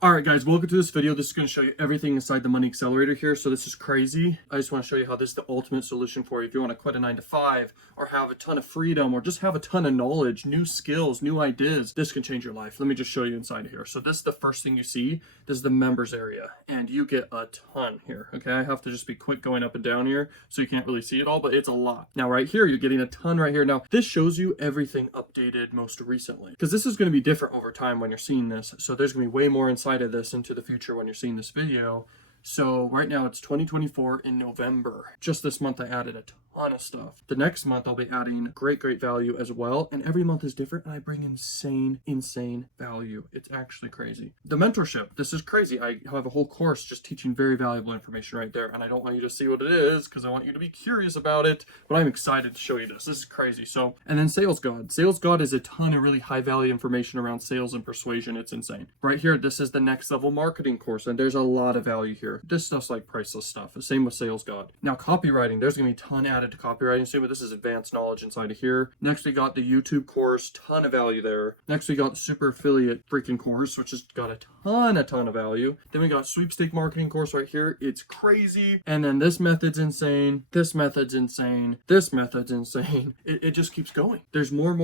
All right, guys, welcome to this video. This is going to show you everything inside the Money Accelerator here. So this is crazy. I just want to show you how this is the ultimate solution for you. If you want to quit a 9 to 5 or have a ton of freedom or just have a ton of knowledge, new skills, new ideas, this can change your life. Let me just show you inside of here. So this is the first thing you see. This is the members area, and you get a ton here. Okay, I have to just be quick going up and down here so you can't really see it all, but it's a lot. Now right here, you're getting a ton right here. Now this shows you everything updated most recently, because this is going to be different over time when you're seeing this. So there's going to be way more inside of this into the future when you're seeing this video. So right now it's 2024 in November. Just this month I added a ton of stuff. The next month I'll be adding great value as well, and every month is different, and I bring insane value. It's actually crazy. The mentorship, this is crazy. I have a whole course just teaching very valuable information right there, and I don't want you to see what it is because I want you to be curious about it, but I'm excited to show you this. This is crazy. So, and then Sales God. Sales God is a ton of really high value information around sales and persuasion. It's insane. Right here, this is the next level marketing course, and there's a lot of value here. This stuff's like priceless stuff. The same with Sales God. Now copywriting, there's gonna be a ton added to copywriting soon, but this is advanced knowledge inside of here. Next we got the YouTube course, ton of value there. Next we got the super affiliate freaking course, which has got a ton of value. Then we got sweepstake marketing course right here. It's crazy. And then this method's insane. This method's insane. This method's insane. It just keeps going. There's more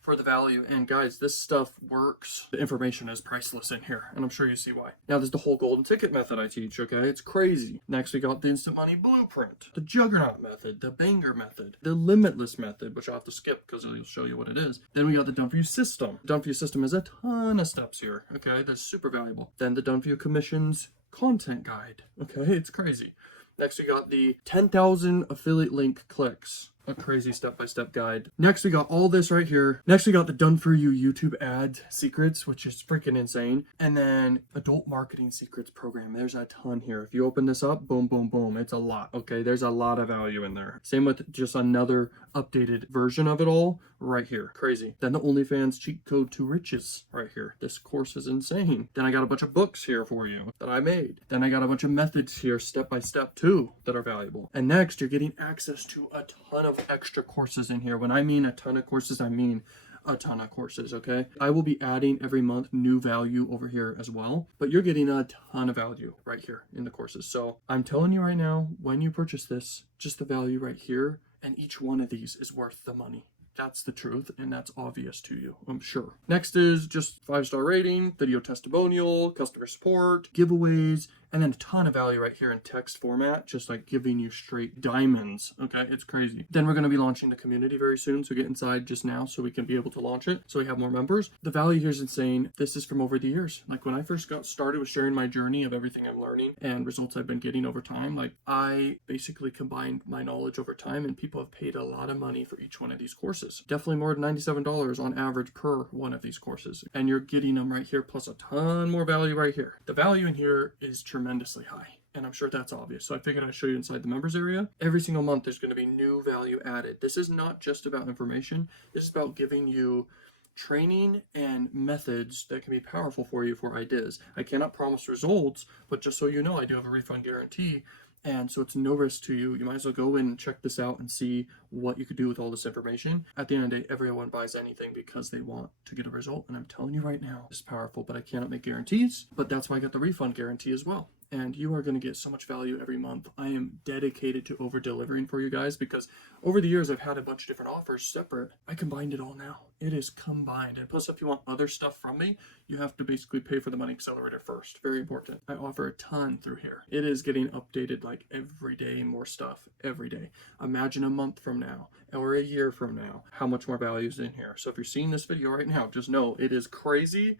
for the value. And guys, this stuff works. The information is priceless in here, and I'm sure you see why. Now there's the whole golden ticket method I teach. Okay, it's crazy. Next we got the instant money blueprint, the juggernaut method, the banger method, the limitless method, which I'll have to skip because it'll show you what it is. Then we got the done for you system. Done for you system has a ton of steps here. Okay, that's super valuable. Then the done for you commissions content guide. Okay, it's crazy. Next we got the 10,000 affiliate link clicks, a crazy step-by-step guide. Next we got all this right here. Next we got the done for you YouTube ad secrets, which is freaking insane. And then adult marketing secrets program. There's a ton here. If you open this up, boom, boom, boom. It's a lot. Okay, there's a lot of value in there. Same with just another updated version of it all right here. Crazy. Then the OnlyFans cheat code to riches right here. This course is insane. Then I got a bunch of books here for you that I made. Then I got a bunch of methods here step-by-step too that are valuable. And next you're getting access to a ton of extra courses in here. When I mean a ton of courses, I mean a ton of courses. Okay, I will be adding every month new value over here as well, but you're getting a ton of value right here in the courses. So I'm telling you right now, when you purchase this, just the value right here, and each one of these is worth the money. That's the truth, and that's obvious to you, I'm sure. Next is just 5-star rating, video testimonial, customer support, giveaways, and then a ton of value right here in text format, just like giving you straight diamonds. Okay, it's crazy. Then we're going to be launching the community very soon, so get inside just now so we can be able to launch it, so we have more members. The value here is insane. This is from over the years. Like when I first got started with sharing my journey of everything I'm learning and results I've been getting over time, like I basically combined my knowledge over time, and people have paid a lot of money for each one of these courses. Definitely more than $97 on average per one of these courses, and you're getting them right here plus a ton more value right here. The value in here is tremendously high, and I'm sure that's obvious. So I figured I'd show you inside the members area. Every single month there's going to be new value added. This is not just about information. This is about giving you training and methods that can be powerful for you for ideas. I cannot promise results, but just so you know, I do have a refund guarantee. And so it's no risk to you. You might as well go in and check this out and see what you could do with all this information. At the end of the day, everyone buys anything because they want to get a result. And I'm telling you right now, it's powerful, but I cannot make guarantees. But that's why I got the refund guarantee as well. And you are going to get so much value every month. I am dedicated to over delivering for you guys because over the years I've had a bunch of different offers separate. I combined it all now. It is combined. And plus, if you want other stuff from me, you have to basically pay for the Money Accelerator first. Very important. I offer a ton through here. It is getting updated like every day, more stuff every day. Imagine a month from now or a year from now, how much more value is in here. So if you're seeing this video right now, just know it is crazy.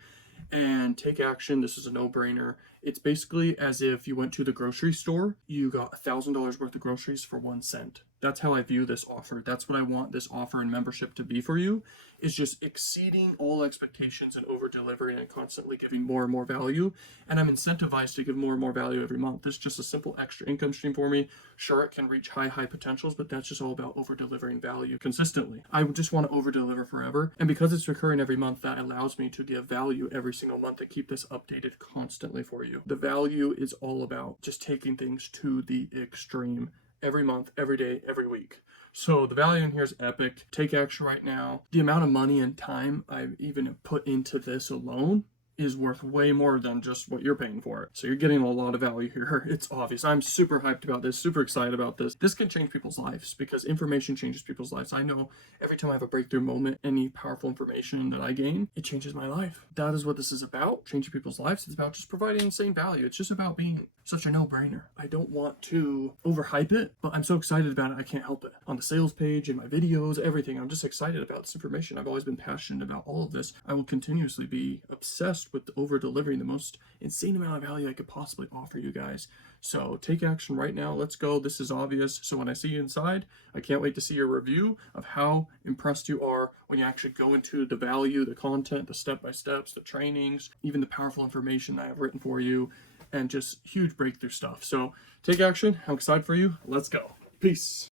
And take action. This is a no-brainer. It's basically as if you went to the grocery store, you got $1,000 worth of groceries for 1 cent. That's how I view this offer. That's what I want this offer and membership to be for you, is just exceeding all expectations and over delivering and constantly giving more and more value. And I'm incentivized to give more and more value every month. This is just a simple extra income stream for me. Sure, it can reach high potentials, but that's just all about over delivering value consistently. I just want to over deliver forever. And because it's recurring every month, that allows me to give value every single month and keep this updated constantly for you. The value is all about just taking things to the extreme every month, every day, every week. So the value in here is epic. Take action right now. The amount of money and time I've even put into this alone is worth way more than just what you're paying for it. So you're getting a lot of value here. It's obvious. I'm super hyped about this, super excited about this. This can change people's lives because information changes people's lives. I know every time I have a breakthrough moment, any powerful information that I gain, it changes my life. That is what this is about, changing people's lives. It's about just providing insane value. It's just about being such a no-brainer. I don't want to overhype it, but I'm so excited about it, I can't help it. On the sales page, in my videos, everything, I'm just excited about this information. I've always been passionate about all of this. I will continuously be obsessed with over-delivering the most insane amount of value I could possibly offer you guys. So take action right now. Let's go. This is obvious. So when I see you inside, I can't wait to see your review of how impressed you are when you actually go into the value, the content, the step-by-steps, the trainings, even the powerful information that I have written for you, and just huge breakthrough stuff. So take action. I'm excited for you. Let's go. Peace.